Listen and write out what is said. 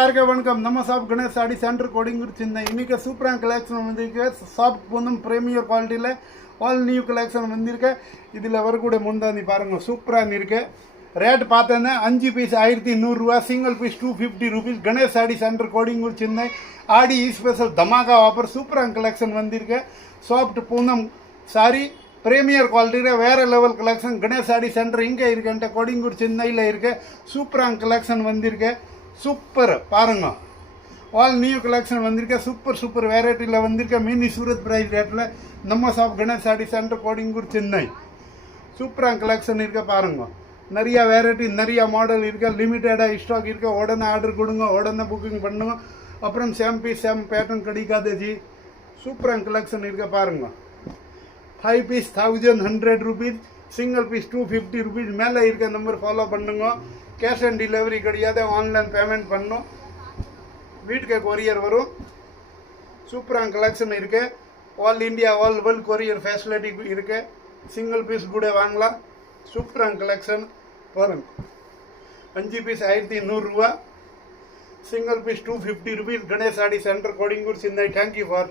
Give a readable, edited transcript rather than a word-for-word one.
வணக்கம். நம்ம shop Ganesh sari centre கோடிங்குறிச்சிருந்த இன்றைக்கி சூப்பரான கலெக்ஷன் வந்திருக்கு. சாஃப்ட் பூந்தம் ப்ரீமியர் குவாலிட்டியில் ஆல் நியூ கலெக்ஷன் வந்திருக்கு. இதில் வரக்கூடிய முந்தாந்தி பாருங்கள், சூப்பராக இருக்கு. ரேட் பார்த்தோன்னா 5 பீஸ் 1100 ரூபா, single piece 250 rupees. Ganesh sari centre கோடிங்குறிச்சிருந்த ஆடி ஸ்பெஷல் தமாகா ஆஃபர் சூப்பரான கலெக்ஷன் வந்திருக்கு. சாஃப்ட் பூந்தம் சாரி ப்ரீமியர் குவாலிட்டியில் வேறு level collection Ganesh sari centre இங்கே இருக்குன்ட்டு கோடிங்குறிச்சியில் இருக்குது. சூப்பரான கலெக்ஷன் வந்திருக்கு. சூப்பர் பாருங்க, ஆல் நியூ கலெக்ஷன் வந்திருக்க. சூப்பர் வெரைட்டியில் வந்திருக்க. மினி சூரத் பிரைஸ் ரேட்டில் நம்ம ஷாப் கணேஷ் சாடி சென்டர் கோடிங்கூர் சென்னை சூப்பராக கலெக்ஷன் இருக்க. பாருங்க, நிறையா வெரைட்டி நிறையா மாடல் இருக்க. லிமிட்டடாக ஸ்டாக் இருக்க. உடனே ஆர்டர் கொடுங்க, உடனே புக்கிங் பண்ணுங்க. அப்புறம் சேம் பீஸ் சேம் பேட்டர்ன் கிடைக்காது ஜி. சூப்பராக கலெக்ஷன் இருக்க. பாருங்க, 5 piece 1100 rupees, single piece 250 rupees மேலே இருக்க. நம்பர் ஃபாலோ பண்ணுங்க. கேஷ் ஆன் டெலிவரி கிடையாது, ஆன்லைன் பேமெண்ட் பண்ணணும். வீட்டுக்கு கொரியர் வரும். சூப்பரான கலெக்ஷன் இருக்குது. All India all world courier facility இருக்குது. சிங்கிள் பீஸ் கூட வாங்கலாம். சூப்பரான கலெக்ஷன் பாருங்க. 5 பீஸ் 1100 ரூபா, single piece 250 rupees. Ganesh sari centre Kodungaiyur Chennai. Thank you for